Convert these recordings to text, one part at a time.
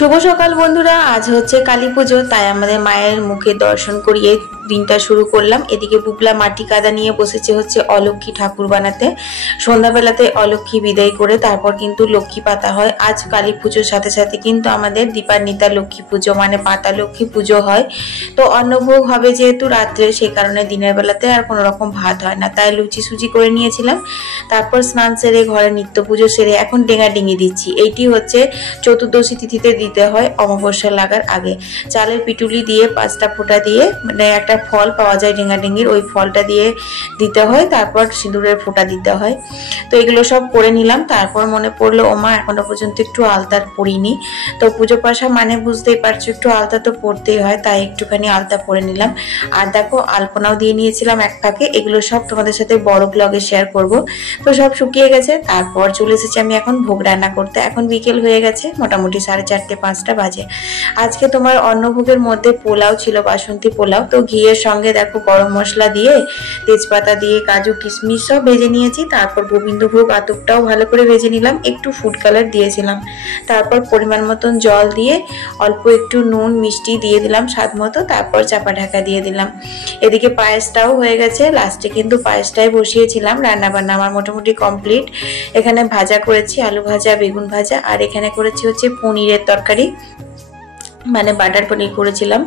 শুভ সকাল বন্ধুরা, আজ হচ্ছে কালী পুজো, তাই আমাদের মায়ের মুখে দর্শন করিয়ে দিনটা শুরু করলাম। এদিকে বুবলা মাটি কাদা নিয়ে বসেছে হচ্ছে অলক্ষ্মী ঠাকুর বানাতে। সন্ধ্যাবেলাতে অলক্ষ্মী বিদায় করে তারপর কিন্তু লক্ষ্মী পাতা হয়। আজ কালী পুজোর সাথে সাথে কিন্তু আমাদের দীপান্বিতা লক্ষ্মী পুজো মানে পাতা লক্ষ্মী পুজো হয়। তো অন্নভোগ হবে যেহেতু রাত্রে, সেই কারণে দিনের বেলাতে আর কোনো রকম ভাত হয় না, তাই লুচি সুজি করে নিয়েছিলাম। তারপর স্নান সেরে ঘরে নিত্য পুজো সেরে এখন ডেঙা ডিঙি দিচ্ছি। এইটি হচ্ছে চতুর্দশী তিথিতে দিতে হয়, অমাবস্যা লাগার আগে। চালের পিটুলি দিয়ে 5টা ফোঁটা দিয়ে, মানে একটা ফল পাওয়া যায় ডেঙ্গা ডিঙ্গির, ওই ফলটা দিয়ে দিতে হয়। তারপর সিঁদুরের ফোঁটা দিতে হয়। তো এগুলো সব করে নিলাম। তারপর মনে পড়লো ওমা এখনো পর্যন্ত একটু আলতা পরিনি। তো পুজো পাশা মানে বুঝতেই পারছো, একটু আলতা তো পরতেই হয়, তাই একটুখানি আলতা পরে নিলাম। আর দেখো আলপনাও দিয়ে নিয়েছিলাম এক ফাঁকে। এগুলো সব তোমাদের সাথে বড় ব্লগে শেয়ার করব। তো সব শুকিয়ে গেছে। তারপর চলে এসেছি আমি এখন ভোগ রান্না করতে। এখন বিকেল হয়ে গেছে, মোটামুটি 4:30-5টা বাজে। আজকে তোমার অন্নভোগের মধ্যে পোলাও ছিল, বাসন্তী পোলাও। তো ঘিয়ের সঙ্গে দেখো গরম মশলা দিয়ে, তেজপাতা দিয়ে, কাজু কিশমিশ সব ভেজে নিয়েছি। তারপর গোবিন্দভোগ আতপটাও ভালো করে ভেজে নিলাম, একটু ফুড কালার দিয়েছিলাম। তারপর পরিমাণ মতন জল দিয়ে অল্প একটু নুন মিষ্টি দিয়ে দিলাম স্বাদ মতো। তারপর চাপা ঢাকা দিয়ে দিলাম। এদিকে পায়েসটাও হয়ে গেছে। লাস্টে কিন্তু পায়েসটাই বসিয়েছিলাম। রান্না বান্না আমার মোটামুটি কমপ্লিট। এখানে ভাজা করেছি, আলু ভাজা, বেগুন ভাজা, আর এখানে করেছি হচ্ছে পনিরের তরকারি, মানে বাটার পনির করেছিলাম,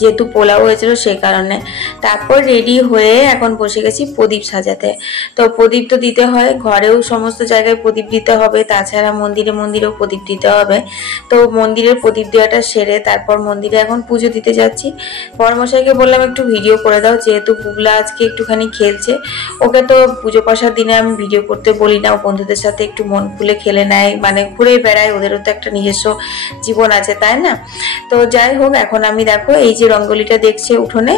যেহেতু পোলাও হয়েছিল সেই কারণে। তারপর রেডি হয়ে এখন বসে গেছি প্রদীপ সাজাতে। তো প্রদীপ তো দিতে হয়, ঘরেও সমস্ত জায়গায় প্রদীপ দিতে হবে, তাছাড়া মন্দিরেও প্রদীপ দিতে হবে। তো মন্দিরের প্রদীপ দেওয়াটা সেরে তারপর মন্দিরে এখন পুজো দিতে যাচ্ছি। বড়মশাইকে বললাম একটু ভিডিও করে দাও, যেহেতু বুবলা আজকে একটুখানি খেলছে। ওকে তো পুজো পাশার দিনে আমি ভিডিও করতে বলি না, ও বন্ধুদের সাথে একটু মন খুলে খেলে নেয়, মানে ঘুরে বেড়ায়, ওদেরও তো একটা নিজস্ব জীবন আছে তাই না। তো যাই হোক, এখন আমি দেখো এই যে রঙ্গোলিটা দেখছে উঠোনে,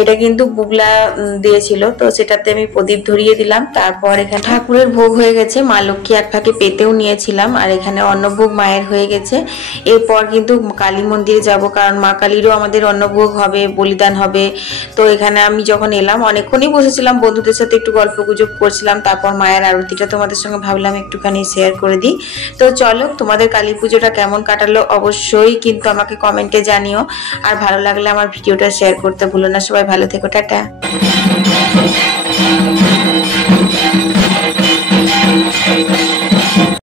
এটা কিন্তু বুবলা দিয়েছিল, তো সেটাতে আমি প্রদীপ ধরিয়ে দিলাম। তারপর এখানে ঠাকুরের ভোগ হয়ে গেছে, মা লক্ষ্মী এক ফাঁকে পেতেও নিয়েছিলাম, আর এখানে অন্নভোগ মায়ের হয়ে গেছে। এরপর কিন্তু কালী মন্দিরে যাব, কারণ মা কালীরও আমাদের অন্নভোগ হবে, বলিদান হবে। তো এখানে আমি যখন এলাম অনেকক্ষণই বসেছিলাম, বন্ধুদের সাথে একটু গল্প গুজব করছিলাম। তারপর মায়ের আরতিটা তোমাদের সঙ্গে ভাবলাম একটুখানি শেয়ার করে দিই। তো চলো, তোমাদের কালী পুজোটা কেমন কাটালো অবশ্যই কিন্তু আমাকে কমেন্টে জানিও। আর ভালো লাগলে আমার ভিডিওটা শেয়ার করতে ভুলো না। সবাই ভালো থেকো, টাটা।